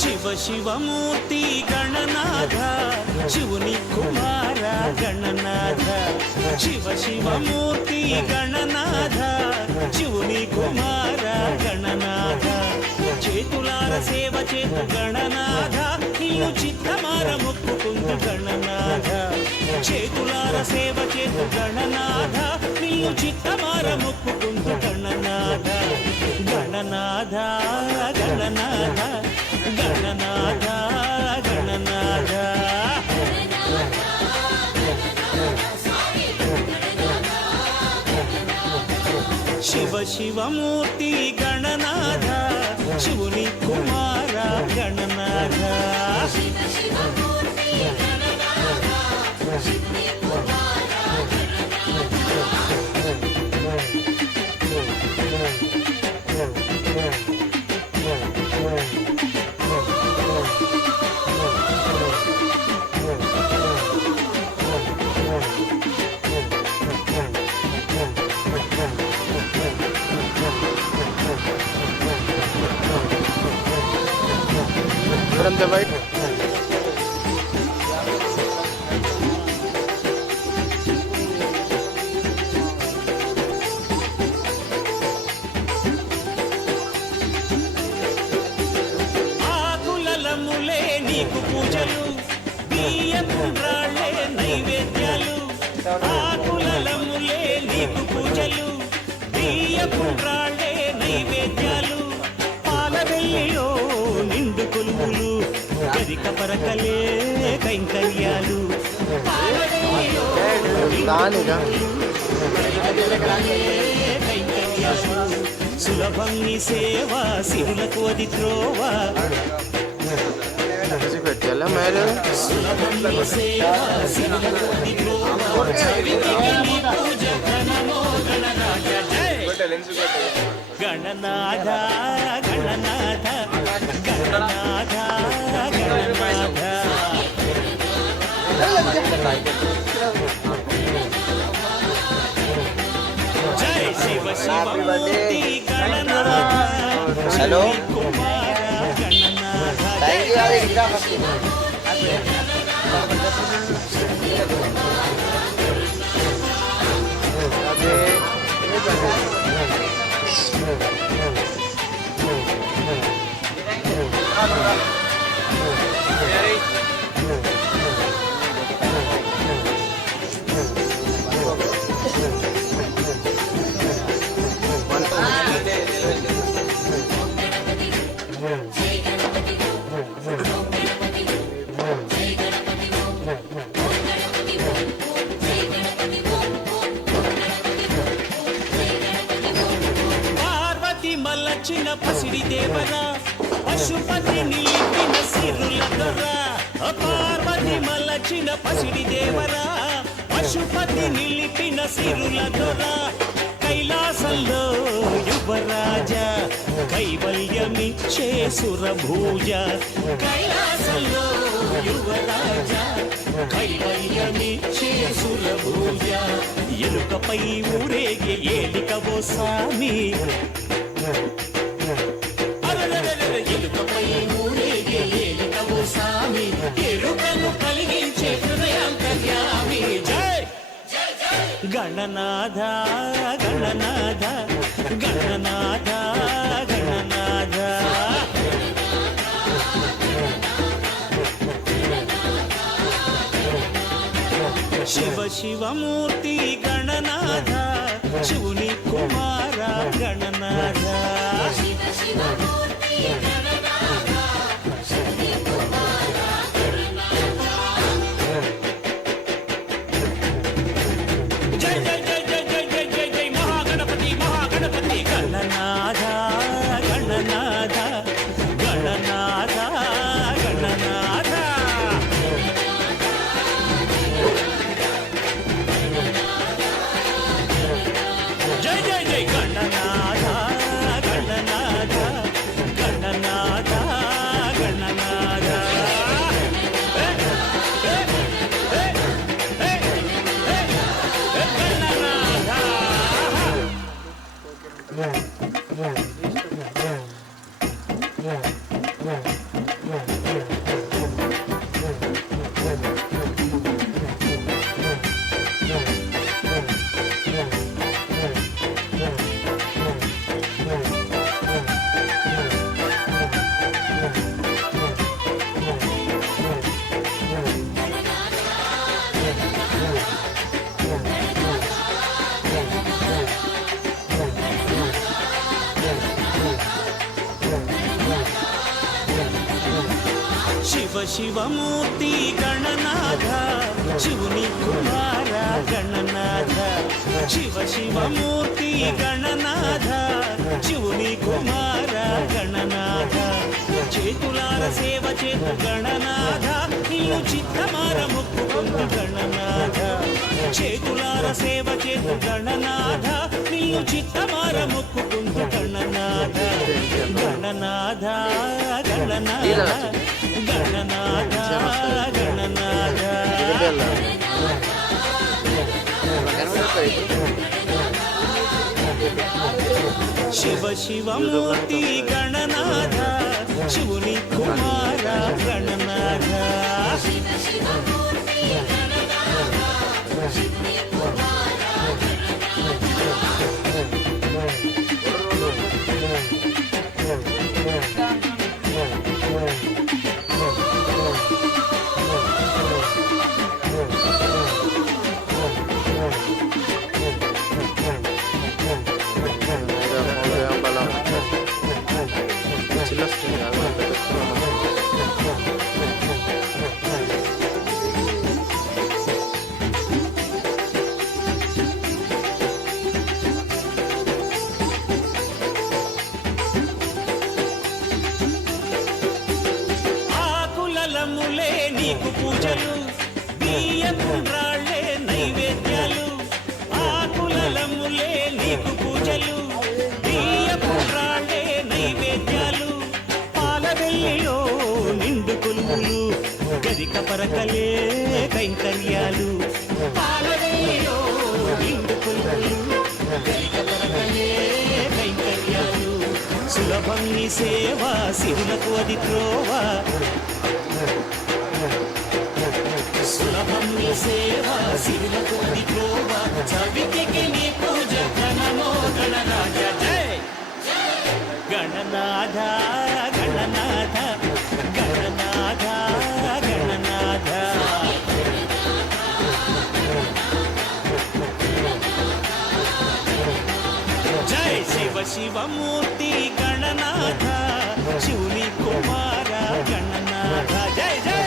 శివ శివమూర్తి గణనాథ శివుని కుమార గణనాథ శివ శివమూర్తి గణనాథ శివుని కుమార గణనాథ చేతులార సేవ చేతు గణనాథ ఇల్లు చిత్తమార మొక్కుకుందు గణనాథ చేతులార సేవ చేతు గణనాథ ఇల్లు చిత్తమార మొక్కుకుందు గణనాథ గణనాథ గణనాథ గణనాథ గణనాథ శివ శివమూర్తి గణనాథ శివుని కుమార గణనాథ From the white. ఆకులలములే నీకు పూజలు బియ్యపుండ్రాళ్ళే నైవేద్యాలు ఆకులలములే నీకు పూజలు బియ్యపుండ్రాళ్ళే నైవేద్యాలు పాలవెల్లిలో నిండు కొలువులు గరిక పరకలే కైంకర్యాలు సులభం నీ సేవ సిరులకు అది త్రోవ సులభం నీ సేవ సిరులకు అది త్రోవ పూజ ఘనమో గణరాజ గణనాథ గణనాథ గణనాథ గణనాథ జై శివ శివమూర్తి గణనాథ హలో కుమార గణనాథ పార్వతి మల్లచిన పసిడి దేవరా పశుపతి నిలిపిన సిరుల దొరా పార్వతి మల్లచిన పసిడి దేవరా పశుపతి నిలిపిన సిరుల దొరా కైలాసంలో యువరాజా కైవల్యమిచ్చే సురభూజ కైలాసంలో యువరాజా కైవల్యమిచ్చే సురభూజ ఎలుకపై ఊరేగే ఏలికవో సామి ఎలుకపై ఊరేగే ఏలికవో సామి ఎరుకను కలిగించే హృదయాంతర్యామి జై గణనాథ గణనాథ గణనాథ గణనాథ శివ శివమూర్తి గణనాథ శివుని కుమార గణనాథ జై జై జై జై జై జై జై జై మహాగణపతి గణనాథ గణనాథ గణనాథ గణనాథ శివ శివమూర్తి గణనాథ శివుని కుమార గణనాథ శివ శివమూర్తి గణనాథ శివుని కుమార గణనాథ చేతులార సేవ చేతు గణనాథ ఇల్లు చిత్తమార ముక్కుందు గణనాథ చేతులార సేవ చేతు గణనాథ ఇల్లు చిత్తమార ముక్కుందు గణనాథ గణనాథ గణనాథ గణనాథ గణనాథ శివ శివమూర్తి గణనాథ శివుని కుమార గణనాథ ఆకులములే నీకు పూజలు బియ్యపుండ్రాళ్ళే నైవేద్యాలు ఆకులములే నీకు పూజలు బియ్యపుండ్రాళ్ళే నైవేద్యాలు పాలవెల్లిలో నిండు కొలువులు గరిక పరకలే కైంకర్యాలు పాలవెల్లిలో నిండు కొలువులు గరిక పరకలే కైంకర్యాలు సులభం నీ సేవ సిరులకు అది త్రోవ సులభం నీ సేవ సిరులకు అది త్రోవ చవితికి నీ పూజ గణమో గణరాజ జై గణనాథ గణనాథ గణనాథ గణనాథ జై శివ శివమూర్తి గణనాథ శివుని కుమార గణనాథ జై జై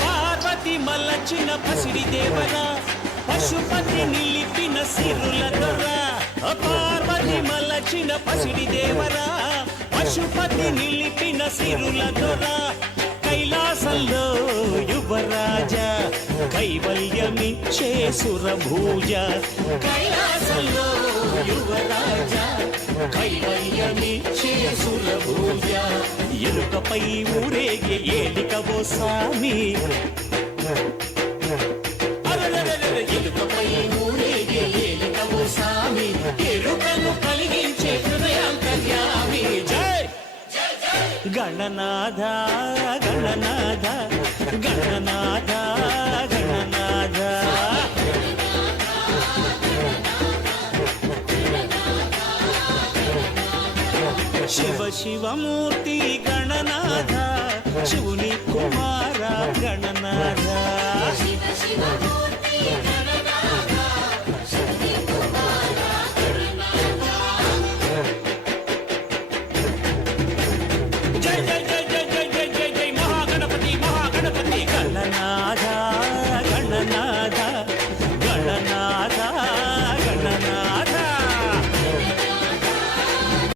పార్వతి మల్లచిన పసిడి దేవరా పశుపతి నిలిపిన సిరుల దొర పార్వతి మల్లచిన పసిడి దేవరా పశుపతి నిలిపిన సిరుల దొర కైలాసంలో యువరాజ కైవల్యమిచ్చే సురభూజ కైలాసంలో యువరాజ కైవల్యమిచ్చే సురభూజ ఎలుకపై ఊరేగే ఏలికవో స్వామి ఎలుకపై ఊరేగే ఏలికవో స్వామి ఎరుకను కలిగించే హృదయాంతర్యామి జై గణనాథ గణనాథ గణనాథ గణనాథ శివ శివమూర్తి గణనాథ శివుని కుమార గణనాథ శివ శివ మూర్తి